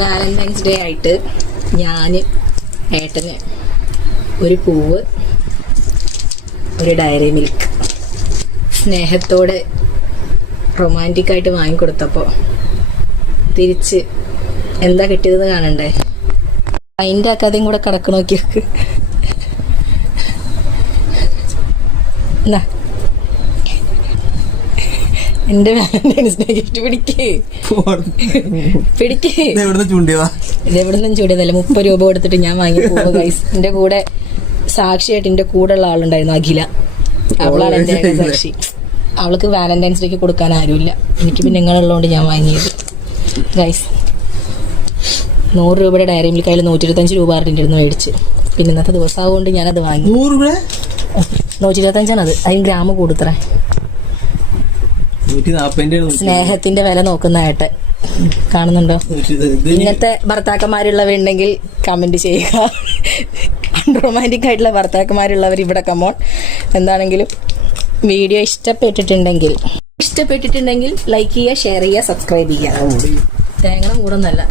Valentine's day ആയിട്ട് ഞാൻ ഏട്ടന് ഒരു പൂവ്, ഒരു ഡയറി മിൽക്ക് സ്നേഹത്തോടെ റൊമാൻറ്റിക്കായിട്ട് വാങ്ങിക്കൊടുത്തപ്പോൾ തിരിച്ച് എന്താ കിട്ടിയതെന്ന് കാണണ്ടേ? അതിൻ്റെ ആ കഥയും കൂടെ കടക്ക് നോക്കിയൊക്കെ. എന്റെ വാലന്റൈൻസ് ഡേ ഗിഫ്റ്റ് പിടിക്കേ. ഇതെവിടുന്നും ചൂണ്ടിയതല്ല, 30 രൂപ കൊടുത്തിട്ട് ഞാൻ വാങ്ങി പോവുക ഗൈസ്. എന്റെ കൂടെ സാക്ഷിയായിട്ട് എന്റെ കൂടെ ഉള്ള ആളുണ്ടായിരുന്നു, അഖില. അവളാണ് എന്റെ സാക്ഷി. അവൾക്ക് വാലന്റൈൻസ് ഡേക്ക് കൊടുക്കാൻ ആരുമില്ല, എനിക്ക് പിന്നെ നിങ്ങളുള്ളതുകൊണ്ട് ഞാൻ വാങ്ങിയത് ഗൈസ്. 100 രൂപയുടെ ഡയറി മിൽക്ക് അതിൽ 125 രൂപ ആരുടെ മേടിച്ച്. പിന്നെ ഇന്നത്തെ ദിവസമാകൊണ്ട് ഞാനത് വാങ്ങി. 125 അത്. അതിന് ഗ്രാമ് കൂടുതലേ. സ്നേഹത്തിന്റെ വില നോക്കുന്ന ഏട്ടൻ കാണുന്നുണ്ടോ? ഇങ്ങനത്തെ ഭർത്താക്കന്മാരുള്ളവരുണ്ടെങ്കിൽ കമന്റ് ചെയ്യുക. അൺറൊമാൻറ്റിക് ആയിട്ടുള്ള ഭർത്താക്കന്മാരുള്ളവർ ഇവിടെ കമോൺ. എന്താണെങ്കിലും വീഡിയോ ഇഷ്ടപ്പെട്ടിട്ടുണ്ടെങ്കിൽ ലൈക്ക് ചെയ്യുക, ഷെയർ ചെയ്യുക, സബ്സ്ക്രൈബ് ചെയ്യുക. തേങ്ങ കൂടൊന്നല്ല.